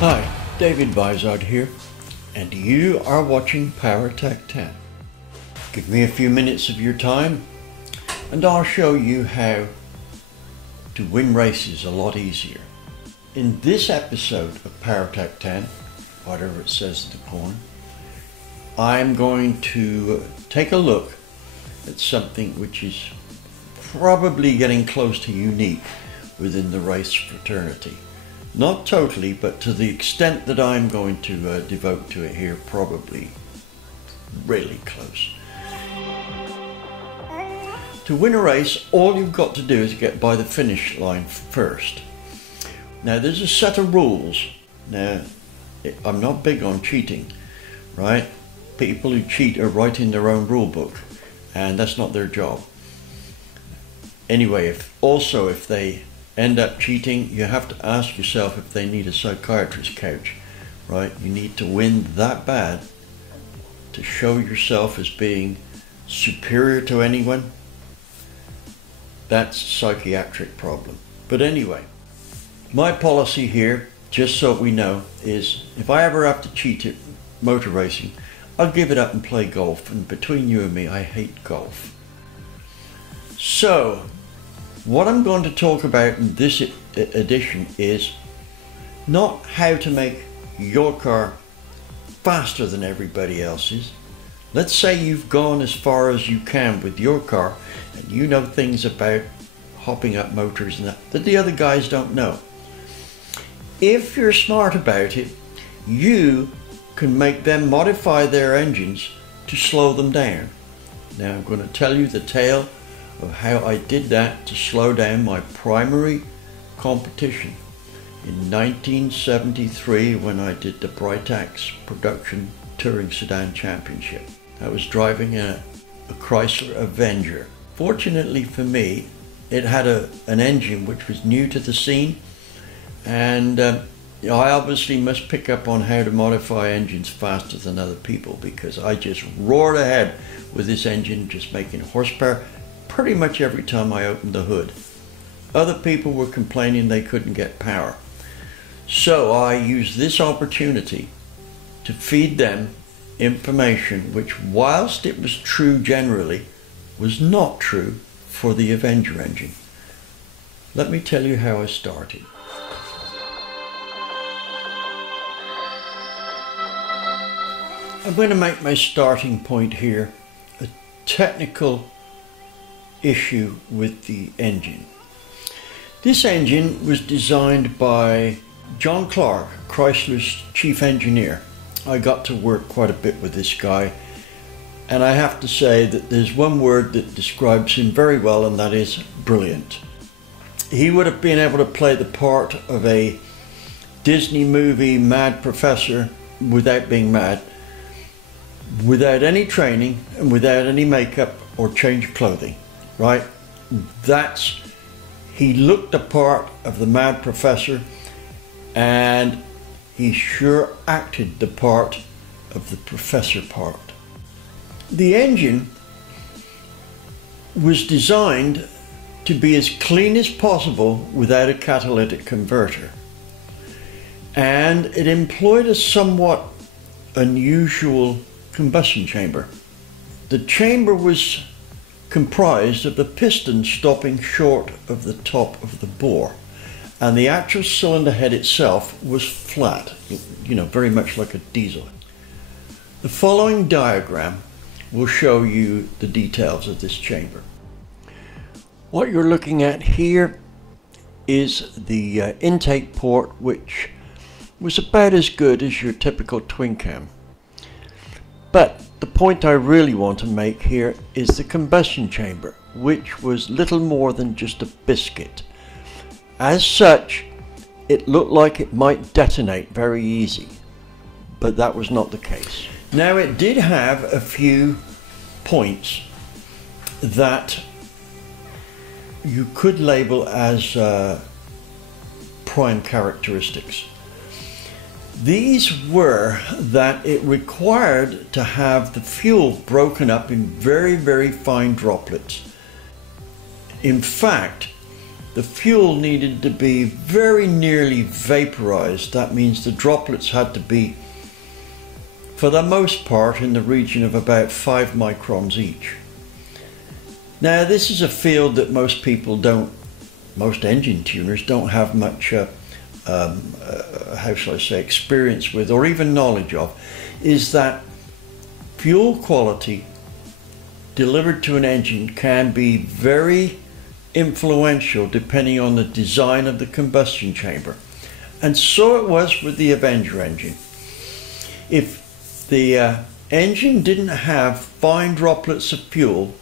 Hi, David Vizard here, and you are watching PowerTech 10. Give me a few minutes of your time, and I'll show you how to win races a lot easier. In this episode of PowerTech 10, whatever it says at the corner, I'm going to take a look at something which is probably getting close to unique within the race fraternity. Not totally, but to the extent that I'm going to devote to it here, probably really close. To win a race, all you've got to do is get by the finish line first. Now there's a set of rules. Now, I'm not big on cheating, right? People who cheat are writing their own rule book, and that's not their job. Anyway, if they end up cheating, you have to ask yourself if they need a psychiatrist's couch, right? You need to win that bad to show yourself as being superior to anyone. That's a psychiatric problem. But anyway, my policy here, just so we know, is if I ever have to cheat at motor racing, I'll give it up and play golf. And between you and me, I hate golf. So, what I'm going to talk about in this edition is not how to make your car faster than everybody else's. Let's say you've gone as far as you can with your car and you know things about hopping up motors and that the other guys don't know. If you're smart about it, you can make them modify their engines to slow them down. Now I'm going to tell you the tale of how I did that to slow down my primary competition in 1973 when I did the Britax Production Touring Sedan Championship. I was driving a Chrysler Avenger. Fortunately for me, it had an engine which was new to the scene, and I obviously must pick up on how to modify engines faster than other people, because I just roared ahead with this engine, just making horsepower pretty much every time I opened the hood. Other people were complaining they couldn't get power. So I used this opportunity to feed them information which, whilst it was true generally, was not true for the Avenger engine. Let me tell you how I started. I'm going to make my starting point here a technical issue with the engine. This engine was designed by John Clark, Chrysler's chief engineer. I got to work quite a bit with this guy, and I have to say that there's one word that describes him very well, and that is brilliant. He would have been able to play the part of a Disney movie mad professor without being mad, without any training and without any makeup or change of clothing. Right? He looked the part of the mad professor, and he sure acted the part of the professor part. The engine was designed to be as clean as possible without a catalytic converter. And it employed a somewhat unusual combustion chamber. The chamber was comprised of the piston stopping short of the top of the bore, and the actual cylinder head itself was flat, very much like a diesel. The following diagram will show you the details of this chamber. What you're looking at here is the intake port, which was about as good as your typical twin cam. But the point I really want to make here is the combustion chamber, which was little more than just a biscuit. As such, it looked like it might detonate very easy, but that was not the case. Now, it did have a few points that you could label as prime characteristics. These were that it required to have the fuel broken up in very, very fine droplets. In fact, the fuel needed to be very nearly vaporized. That means the droplets had to be, for the most part, in the region of about 5 microns each. Now, this is a field that most people don't, most engine tuners don't have much, how shall I say, experience with, or even knowledge of, is that fuel quality delivered to an engine can be very influential depending on the design of the combustion chamber. And so it was with the Avenger engine. If the engine didn't have fine droplets of fuel,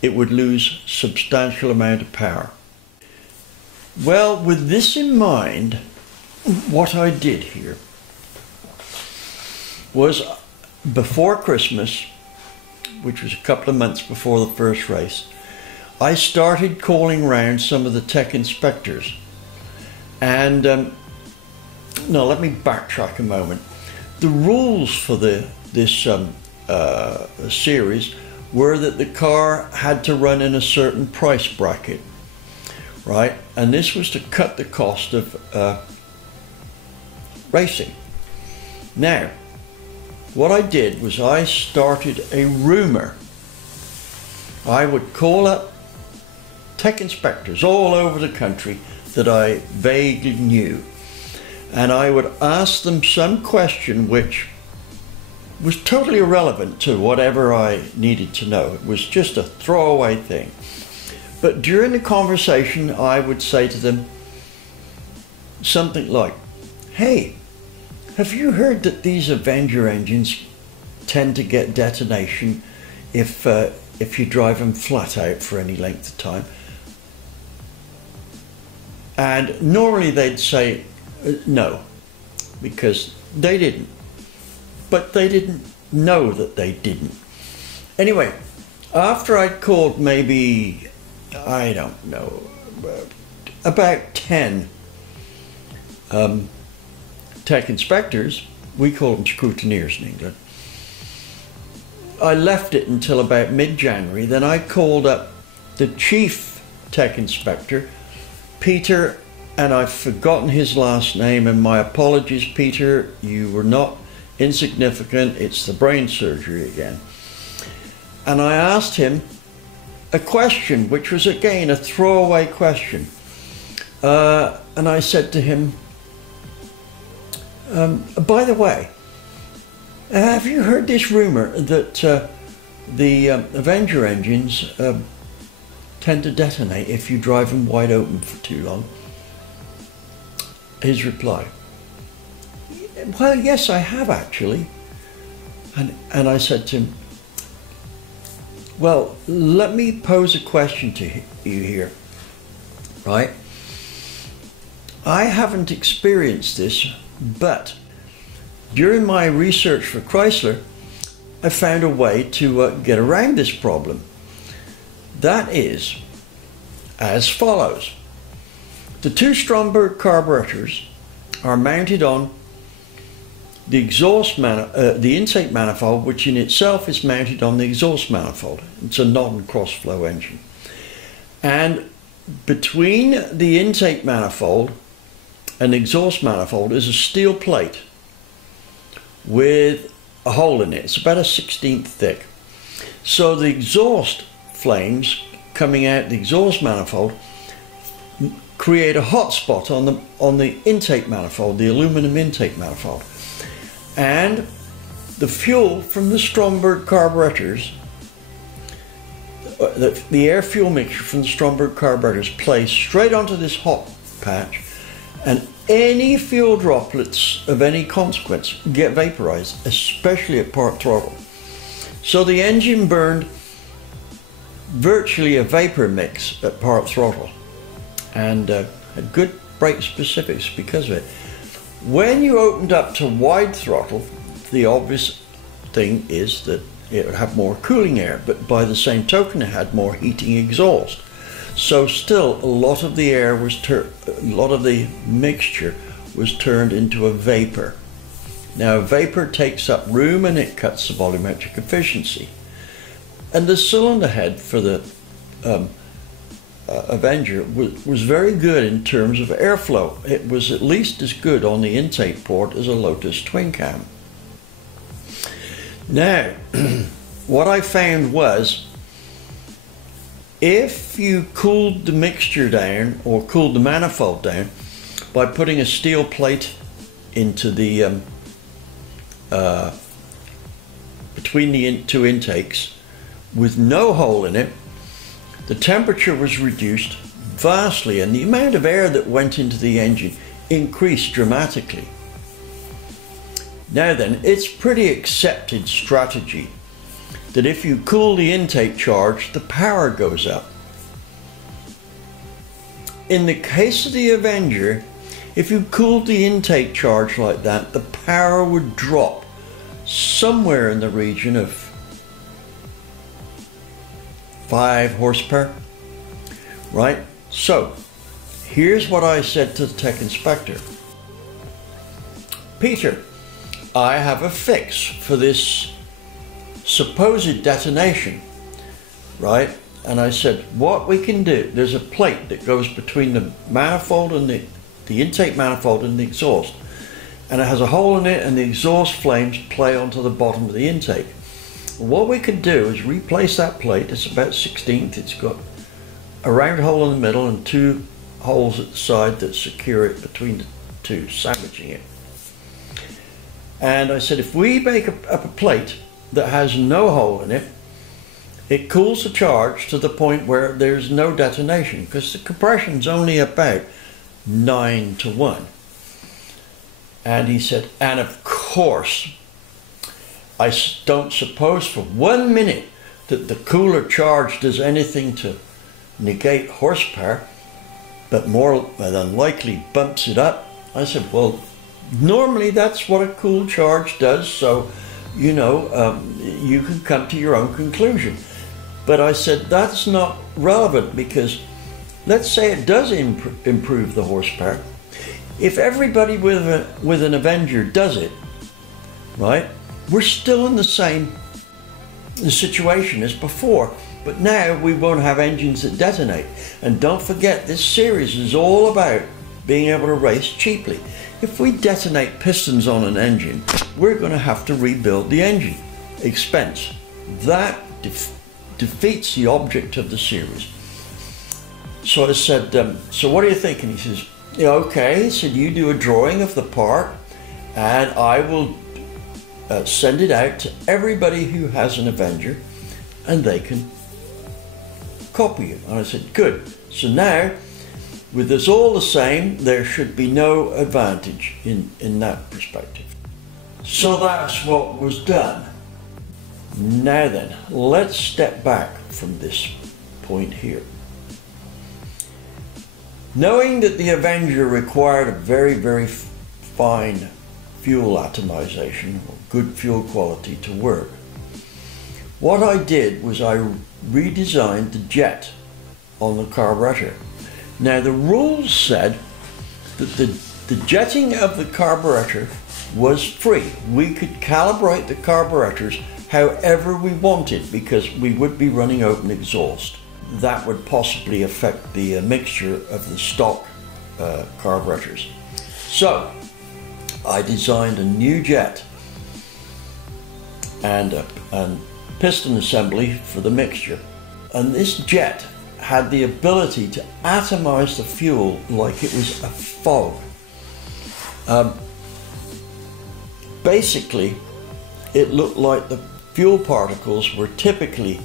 it would lose substantial amount of power. Well, with this in mind, what I did here was, before Christmas, which was a couple of months before the first race, I started calling round some of the tech inspectors. And no, let me backtrack a moment. The rules for this series were that the car had to run in a certain price bracket, right? And this was to cut the cost of racing. Now, what I did was I started a rumor. I would call up tech inspectors all over the country that I vaguely knew, and I would ask them some question which was totally irrelevant to whatever I needed to know. It was just a throwaway thing. But during the conversation, I would say to them something like, "Hey, have you heard that these Avenger engines tend to get detonation if you drive them flat out for any length of time?" And normally they'd say no, because they didn't. But they didn't know that they didn't. Anyway, after I'd called maybe, I don't know, about 10 tech inspectors, we call them scrutineers in England, I left it until about mid-January. Then I called up the chief tech inspector, Peter, and I've forgotten his last name, and my apologies, Peter, you were not insignificant, it's the brain surgery again. And I asked him a question, which was again a throwaway question. And I said to him, by the way, have you heard this rumor that the Avenger engines tend to detonate if you drive them wide open for too long? His reply, "Well, yes, I have actually." And I said to him, "Well, let me pose a question to you here, right? I haven't experienced this, but during my research for Chrysler, I found a way to get around this problem. That is as follows. The two Stromberg carburetors are mounted on the intake manifold, which in itself is mounted on the exhaust manifold. It's a non-cross-flow engine. And between the intake manifold and the exhaust manifold is a steel plate with a hole in it. It's about a 1/16 thick. So the exhaust flames coming out the exhaust manifold create a hot spot on the intake manifold, the aluminum intake manifold. And the fuel from the Stromberg carburetors, the air fuel mixture from the Stromberg carburetors plays straight onto this hot patch, and any fuel droplets of any consequence get vaporized, especially at part throttle. So the engine burned virtually a vapor mix at part throttle, and had good brake specifics because of it. When you opened up to wide throttle, the obvious thing is that it would have more cooling air, but by the same token it had more heating exhaust. So still a lot of the air was a lot of the mixture was turned into a vapor. Now vapor takes up room and it cuts the volumetric efficiency. And the cylinder head for the Avenger was very good in terms of airflow. It was at least as good on the intake port as a Lotus twin cam. Now, what I found was, if you cooled the mixture down or cooled the manifold down by putting a steel plate into the between the two intakes with no hole in it, the temperature was reduced vastly and the amount of air that went into the engine increased dramatically. Now then, it's pretty accepted strategy that if you cool the intake charge, the power goes up. In the case of the Avenger, if you cooled the intake charge like that, the power would drop somewhere in the region of 5 horsepower, right? So, here's what I said to the tech inspector. Peter, I have a fix for this supposed detonation, right? And I said, what we can do, there's a plate that goes between the manifold and the intake manifold and the exhaust, and it has a hole in it and the exhaust flames play onto the bottom of the intake. What we could do is replace that plate. It's about 1/16. It's got a round hole in the middle and 2 holes at the side that secure it between the two, sandwiching it. And I said, if we make up a plate that has no hole in it, it cools the charge to the point where there's no detonation, because the compression's only about 9 to 1. And he said, and of course, I don't suppose for 1 minute that the cooler charge does anything to negate horsepower, but more than likely bumps it up. I said, well, normally that's what a cool charge does, so you know, you can come to your own conclusion. But I said, that's not relevant, because let's say it does improve the horsepower. If everybody with an Avenger does it, right, we're still in the same situation as before, but now we won't have engines that detonate. And don't forget, this series is all about being able to race cheaply. If we detonate pistons on an engine, we're going to have to rebuild the engine. Expense. That defeats the object of the series. So I said, so what do you think? And he says, yeah, okay. He said, you do a drawing of the part and I will send it out to everybody who has an Avenger and they can copy it. And I said, good. So now, with this all the same, there should be no advantage in that perspective. So that's what was done. Now then, let's step back from this point here. Knowing that the Avenger required a very, very fine fuel atomization, or good fuel quality to work, what I did was I redesigned the jet on the carburetor. Now the rules said that the jetting of the carburetor was free. We could calibrate the carburetors however we wanted, because we would be running open exhaust. That would possibly affect the mixture of the stock carburetors. So I designed a new jet and a piston assembly for the mixture. And this jet had the ability to atomize the fuel like it was a fog. Basically, it looked like the fuel particles were typically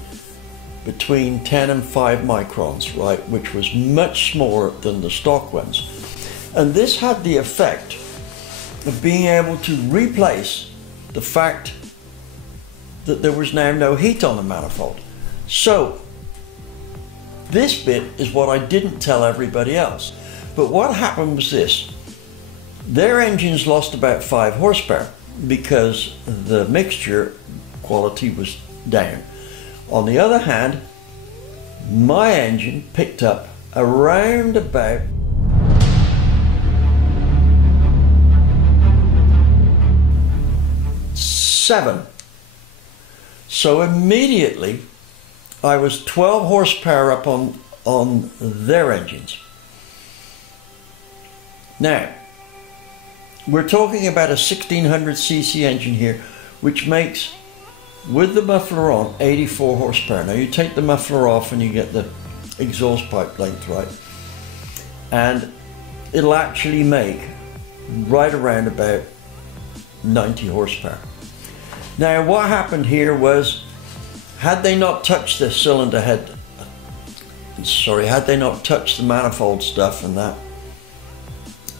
between 10 and 5 microns, right, which was much smaller than the stock ones. And this had the effect of being able to replace the fact that there was now no heat on the manifold. So this bit is what I didn't tell everybody else. But what happened was this: their engines lost about 5 horsepower because the mixture quality was down. On the other hand, my engine picked up around about 7. So immediately I was 12 horsepower up on on their engines. Now, we're talking about a 1600cc engine here, which makes, with the muffler on, 84 horsepower. Now you take the muffler off and you get the exhaust pipe length right, and it'll actually make right around about 90 horsepower. Now what happened here was, had they not touched the cylinder head, had they not touched the manifold stuff and that,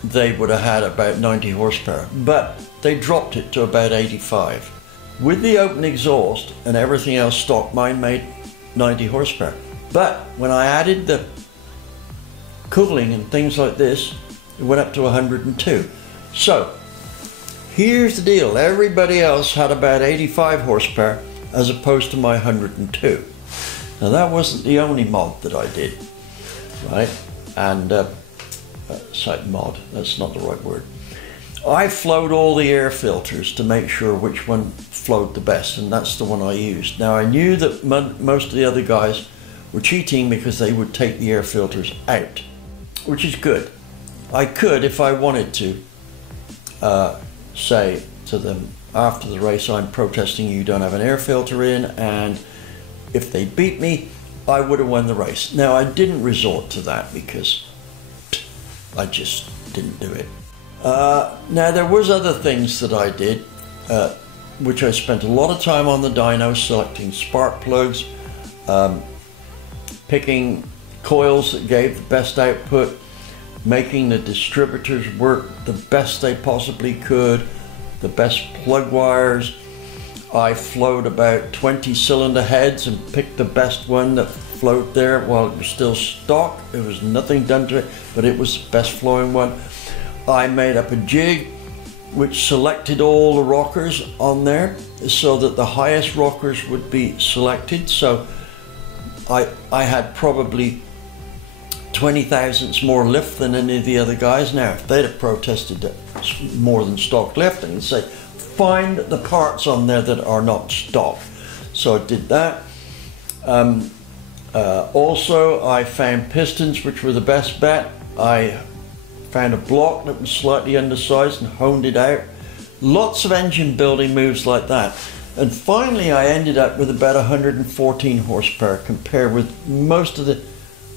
they would have had about 90 horsepower, but they dropped it to about 85. With the open exhaust and everything else stock, mine made 90 horsepower. But when I added the cooling and things like this, it went up to 102. So here's the deal. Everybody else had about 85 horsepower as opposed to my 102. Now that wasn't the only mod that I did, right? And mod, that's not the right word. I flowed all the air filters to make sure which one flowed the best, and that's the one I used. Now I knew that most of the other guys were cheating because they would take the air filters out, which is good. I could, if I wanted to, say to them after the race, I'm protesting you don't have an air filter in, and if they beat me, I would have won the race. Now I didn't resort to that because I just didn't do it. Now there was other things that I did, which I spent a lot of time on the dyno, selecting spark plugs, picking coils that gave the best output, making the distributors work the best they possibly could, the best plug wires. I flowed about 20 cylinder heads and picked the best one that flowed there while it was still stock. There was nothing done to it, but it was the best flowing one. I made up a jig which selected all the rockers on there so that the highest rockers would be selected. So I had probably 20 thousandths more lift than any of the other guys. Now if they'd have protested that more than stock lift, and say find the parts on there that are not stock. So I did that. Also I found pistons which were the best bet. I found a block that was slightly undersized and honed it out. Lots of engine building moves like that. And finally I ended up with about 114 horsepower compared with most of the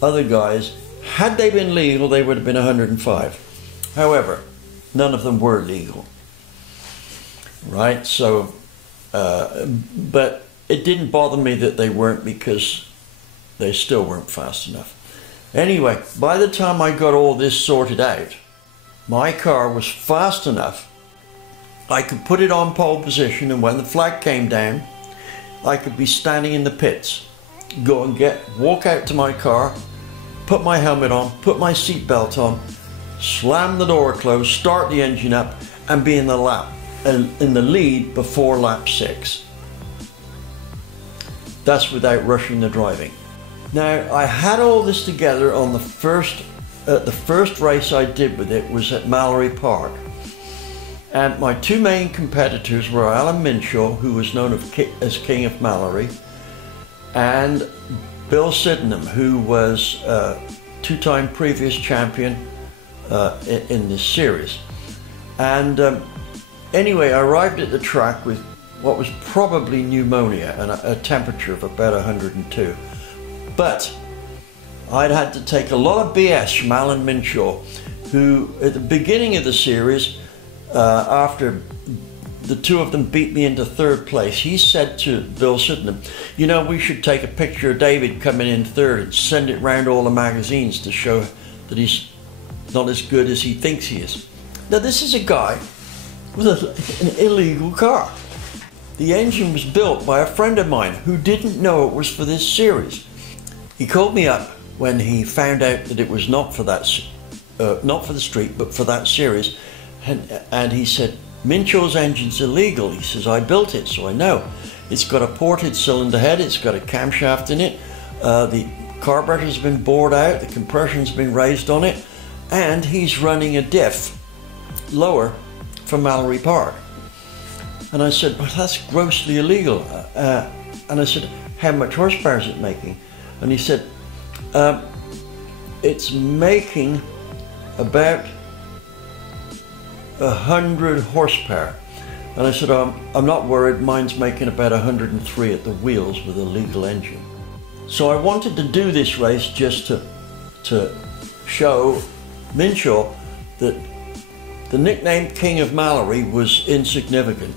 other guys. Had they been legal, they would have been 105. However, none of them were legal. Right, so, but it didn't bother me that they weren't, because they still weren't fast enough. Anyway, by the time I got all this sorted out, my car was fast enough. I could put it on pole position, and when the flag came down, I could be standing in the pits, go and walk out to my car, put my helmet on, put my seat belt on, slam the door closed, start the engine up, and be in the lead before lap 6. That's without rushing the driving. Now I had all this together on the first race I did with it was at Mallory Park, and my two main competitors were Alan Minshaw, who was known as King of Mallory, and Bill Sydenham, who was two-time previous champion in this series. And anyway, I arrived at the track with what was probably pneumonia and a temperature of about 102. But I'd had to take a lot of BS from Alan Minshaw, who at the beginning of the series, after the two of them beat me into 3rd place, he said to Bill Sydenham, you know, we should take a picture of David coming in 3rd and send it round all the magazines to show that he's not as good as he thinks he is. Now this is a guy with an illegal car. The engine was built by a friend of mine who didn't know it was for this series. He called me up when he found out that it was not for that, not for the street, but for that series, and he said, Minshaw's engine's illegal. He says, I built it, so I know. It's got a ported cylinder head, it's got a camshaft in it, the carburetor's been bored out, the compression's been raised on it, and he's running a diff lower from Mallory Park. And I said, well, that's grossly illegal. And I said, how much horsepower is it making? And he said, it's making about 100 horsepower. And I said, I'm not worried, mine's making about 103 at the wheels with a legal engine. So I wanted to do this race just to show Minshaw that the nickname King of Mallory was insignificant.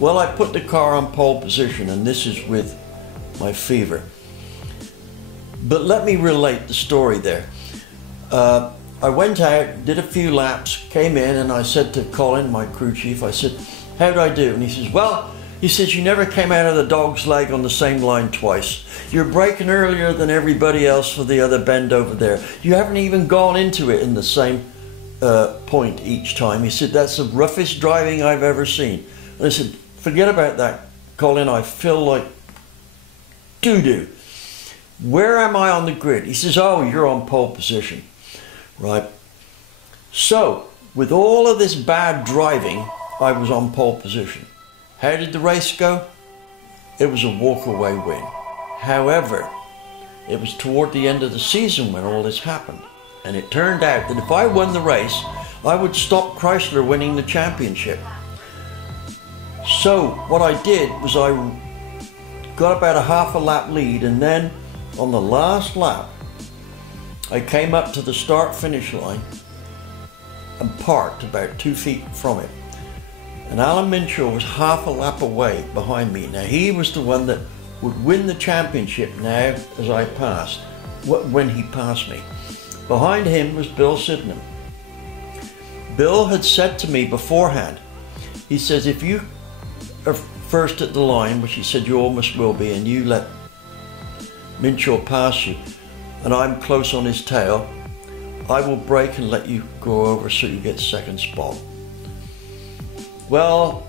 Well, I put the car on pole position, and this is with my fever. But let me relate the story there. I went out, did a few laps, came in, and I said to Colin, my crew chief, I said, how'd I do? And he says, well, he says, you never came out of the dog's leg on the same line twice. You're braking earlier than everybody else for the other bend over there. You haven't even gone into it in the same point each time. He said, that's the roughest driving I've ever seen. And I said, forget about that, Colin, I feel like doo-doo. Where am I on the grid? He says, oh, you're on pole position. Right. So, with all of this bad driving, I was on pole position. How did the race go? It was a walk-away win. However, it was toward the end of the season when all this happened. And it turned out that if I won the race, I would stop Chrysler winning the championship. So what I did was I got about a half a lap lead, and then on the last lap, I came up to the start-finish line and parked about 2 feet from it. And Alan Minshaw was half a lap away behind me. Now he was the one that would win the championship now as I passed, when he passed me. Behind him was Bill Sydenham. Bill had said to me beforehand, he says, if you are first at the line, which he said you almost will be, and you let Minshaw pass you, and I'm close on his tail, I will brake and let you go over so you get second spot. Well,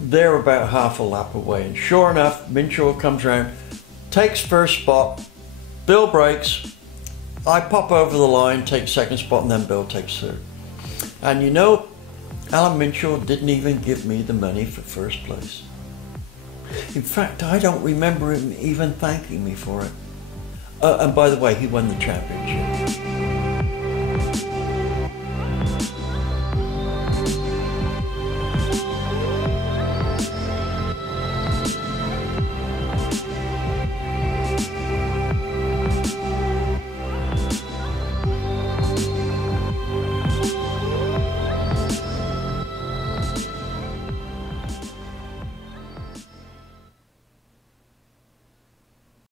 they're about half a lap away, and sure enough, Minshaw comes around, takes first spot, Bill brakes, I pop over the line, take second spot, and then Bill takes third. And you know, Alan Minshaw didn't even give me the money for first place. In fact, I don't remember him even thanking me for it. And by the way, he won the championship.